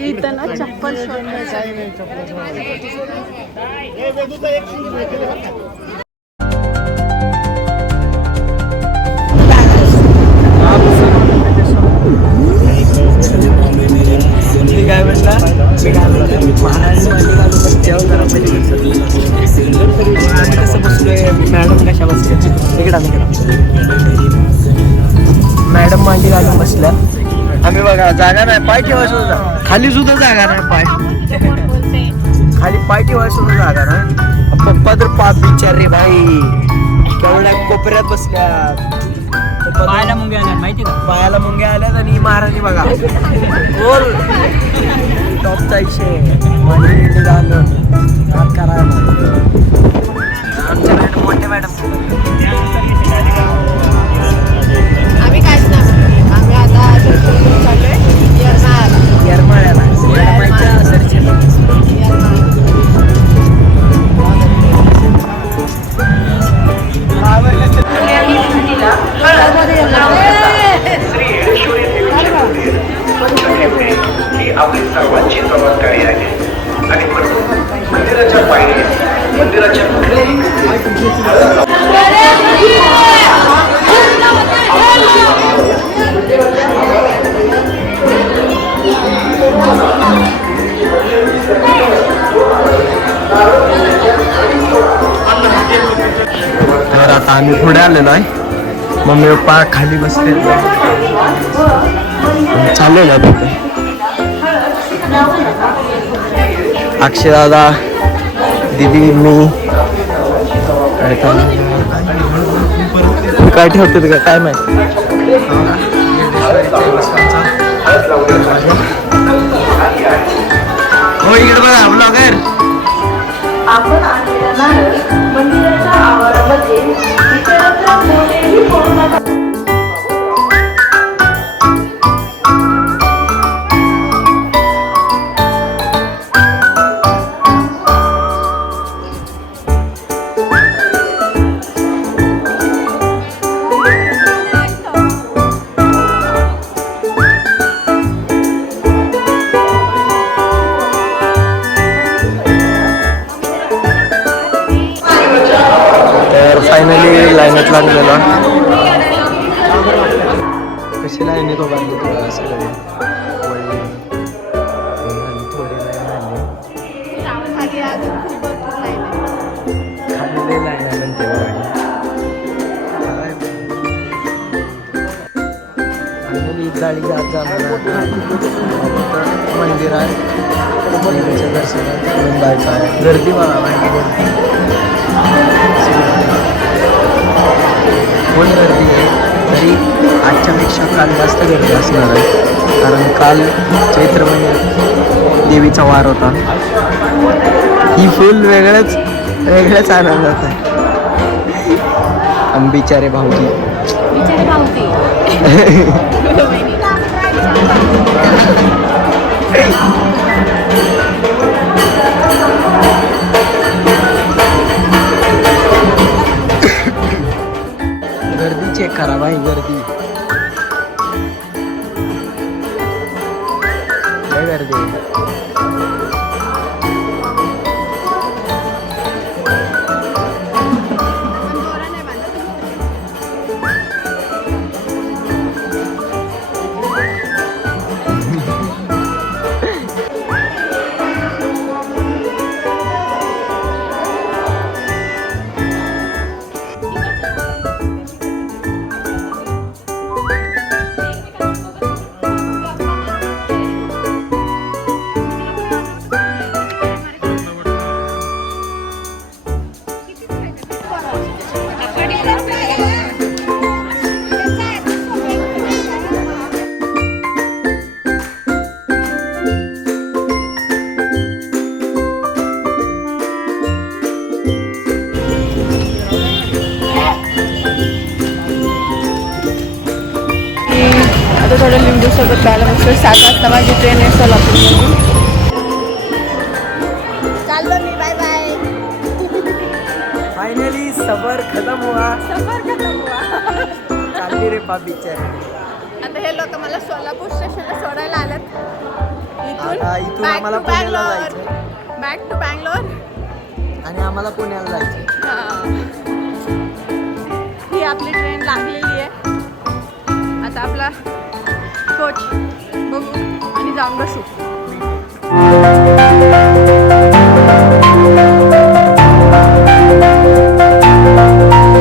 इथं ना चप्पल काय म्हणला कसं बसलोय मॅडम कशा बसल्या इकडा मॅडम मांडी घालून बसल्या आम्ही बघा जागा नाही पाय ठेवायला सुद्धा खाली सुद्धा जागा नाही पाय खाली पाय ठेवायला सुद्धा जागा नाही पप्पा तर पाप बिचार रे भाई केवढ्या कोपऱ्यात बसल्या पायाला मुंग्या आल्या माहिती का पायाला मुंग्या आल्यात आणि महाराणी बघा बोल टॉपचा विषय मांडी घालून करायला आमच्या मॅडम मोठ्या मॅडम आम्ही काहीच नाही आम्ही आता चाललोय येरमाळ्याला ही आपली सर्वांची जबाबदारी आहे आणि म्हणून मंदिराच्या पायरी मंदिराच्या तर आता आम्ही पुढे आलेलो आहे मम्मी पप्पा खाली बसले चालू ना तिथे अक्षय दादा दीदी मी काय ठेवते का काय माहिती हो इकडे बघा ब्लॉगर आपण आलेल्या नाही मंदिराच्या आवारामध्ये इतरत्र कोणीही पडू नका फायनली लाईनीत लागलेला कशी लाईनीत उभा तुला सगळे खाली लाईन आहे म्हणते फायनली जाळी आज जाणार मंदिर आहे देवीच्या दर्शनात जायचं आहे गर्दी बघा गर्दी फुल गर्दी आहे तरी आजच्यापेक्षा काल जास्त गर्दी असणार आहे कारण काल चैत्र महिन्यात देवीचा वार होता ही फुल वेगळ्याच आनंदात आहे बिचारे भाऊजी गर्दी चेक करा भाई गर्दी गर्दी नंदूसोबत जायला मस्त 7 वाजता माझी ट्रेन आहे सोलापूरमधून. चाललो मी, बाय बाय. फायनली सफर खतम हुआ. सफर खतम हुआ. चालली रे पापीच्या. आता हे लोक मला सोलापूर स्टेशनला सोडायला आलेत. आता इथून आम्हाला पुण्याला जायचं. Back to Bangalore. आणि आम्हाला पुण्याला जायचं. ही आपली ट्रेन लागलेली आहे. आता आपला कोच बघू आणि जाऊन बसू.